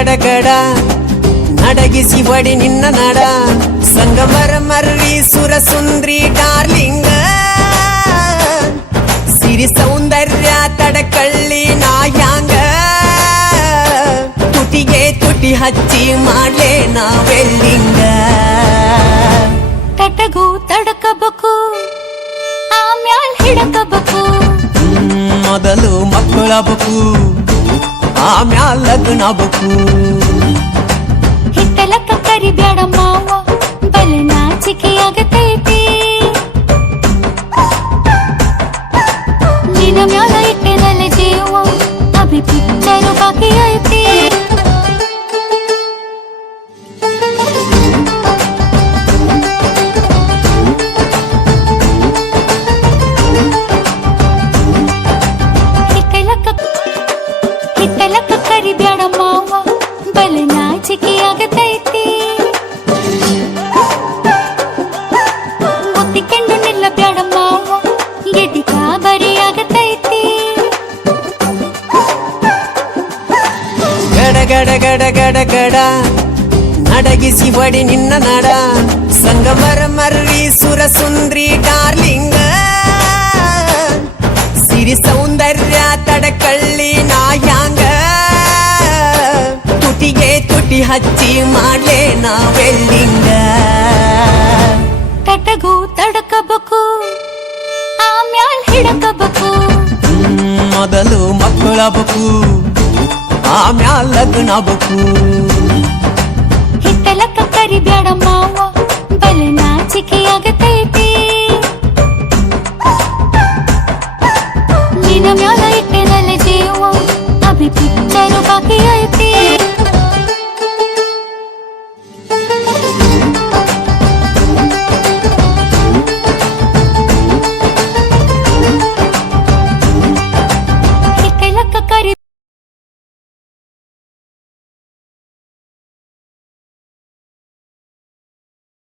ಗಡ ನಡಗಿಸಿ ಬಡಿ ನಿನ್ನ ನಡ ಸಂಗಮರ ಮರ್ರಿ ಸುರ ಸುಂದ್ರಿ ಡಾರ್ಲಿಂಗ ಸಿರಿ ಸೌಂದರ್ಯ ತಡಕಳ್ಳಿ ನಾಯಾಂಗ ತುಟಿಗೆ ತುಟಿ ಹಚ್ಚಿ ಮಾಡ್ಲೇ ನಾವೆಲ್ಲಿಂಗ ತಟಗೂ ತಡಕಬೇಕು ಆಮ್ಯಾಲ್ ಹಿಡಕಬೇಕು ಮೊದಲು ಮಕ್ಕಳಬೇಕು ಆಮ್ಯಾಲ್ ಲಗ್ನಬೇಕು ಹಿತ್ತಲಕ್ಕ ಕರಿಬ್ಯಾಡ ಮಾವ ಬಲ ನಾಚಿಕೆ ಆಗತೈತಿ ನಿನ್ನ ಮ್ಯಾಲ ಇಟ್ಟೆನಲ್ಲ ಜೀವ ಅಭಿ ಪಿಕ್ಚರು ಬಾಕಿ ಐತಿ ಹಿತ್ತಲಕ್ಕ ಕರಿಬ್ಯಾಡ ಮಾವ ಬಲ ನಾಚಿಕೆ ಆಗತೈತಿ ಒತ್ತಿಕೊಂಡು ನಿಲ್ಲ ಬ್ಯಾಡ ಮಾವ ಎದಿ ಗಾಬರಿ ಆಗತೈತಿ ಗಡ ನಡಗಿಸಿ ಬಡಿ ನಿನ್ನ ನಡ ಸಂಗಮರ ಮರ್ರಿ ಸುರ ಸುಂದ್ರಿ ಡಾರ್ಲಿಂಗ ಸಿರಿ ಸೌಂದರ್ಯ ತಡಕಳ್ಳಿ ನಾಯಾಂಗ ತುಟಿಗೆ ತುಟಿ ಹಚ್ಚಿ ಮಾಡ್ಲೇ ನಾವೆಲ್ಲಿಂಗ ತಟಗೂ ತಡಕಬೇಕು ಆಮ್ಯಾಲ್ ಹಿಡಕಬೇಕು ಮೊದಲು ಮಕ್ಕಳಬೇಕು ಆಮ್ಯಾಲ್ ಲಗ್ನಬೇಕು